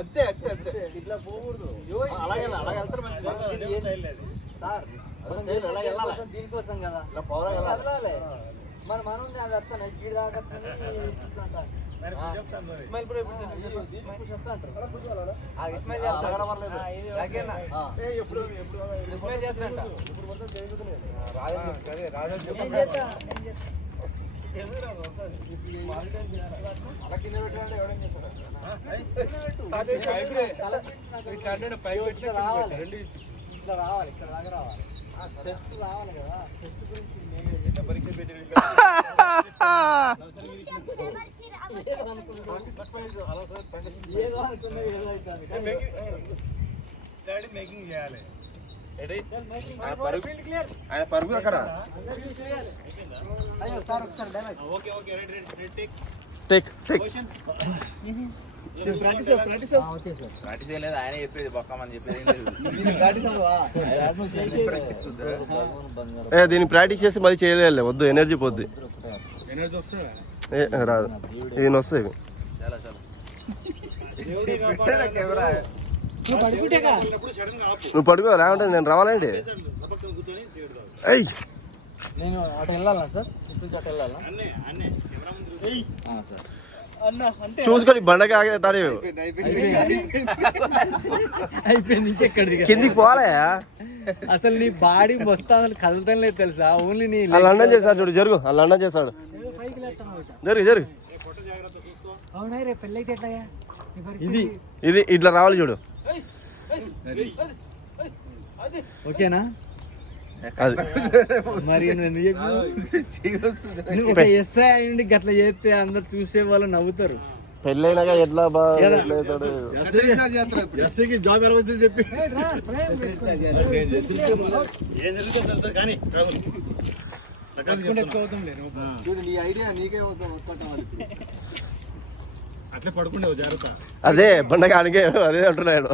అంతే అంతే అంతే ఇట్లా పోకూడదు. అలాగే అలాగే వెళ్తారు మంచిది సార్. దీనికోసం కదా ఇలా పోవాలి. మనం వేస్తాను గీడి దాకా ఇస్మాయిల్ కూడా ఇస్మాయిల్ చేస్తాడంట. అలా కింద పెట్టాలంటే ఎవడేం చేస్తాడు? ఇట్లా రావాలి, ఇక్కడ దాకా రావాలి. చెస్ట్ రావాలి కదా. చెస్ట్ గురించి పరీక్ష పెట్టి మేకింగ్ చేయాలి. ఆయన పరుగు అక్కడ. ప్రాక్టీస్ లేదు, ఆయన చెప్పేది బొక్కమని చెప్పేది. దీన్ని ప్రాక్టీస్ చేసి మళ్ళీ చేయలేదు, వద్దు, ఎనర్జీ పోద్ది. రాదు, ఈయన వస్తాయి. నువ్వు పడుకో, లేకుంటే నేను రావాలండి. నేను అటు వెళ్ళాలా సార్? అటు వెళ్ళాలా సార్? చూసుకొని బండకి ఆగేతాడు. అయిపోయింది, కిందికి పోలే. అసలు నీ బాడీ వస్తాను కదలటం లేదు తెలుసా? ఓన్లీ నీ లండన్ చేశాడు చూడు. జరుగు, లండన్ చేశాడు. జరుగు జరుగు. ఇది ఇది ఇట్లా రావాలి చూడు. ఓకేనా? మరి నువ్వు ఎస్ఐ అయ్యండి గట్లా చేస్తే అందరు చూసే వాళ్ళు నవ్వుతారు. పెళ్ళైనాక ఎట్లా బాగా జాబ్ ఎలా వచ్చింది చెప్పి అట్లే పడుకుండేవు జాగ్రత్త. అదే బండకానికే అదే అంటున్నాడు.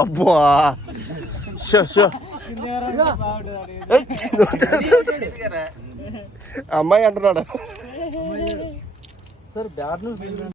అబ్బా అమ్మాయి అంటున్నాడు సార్. Bad news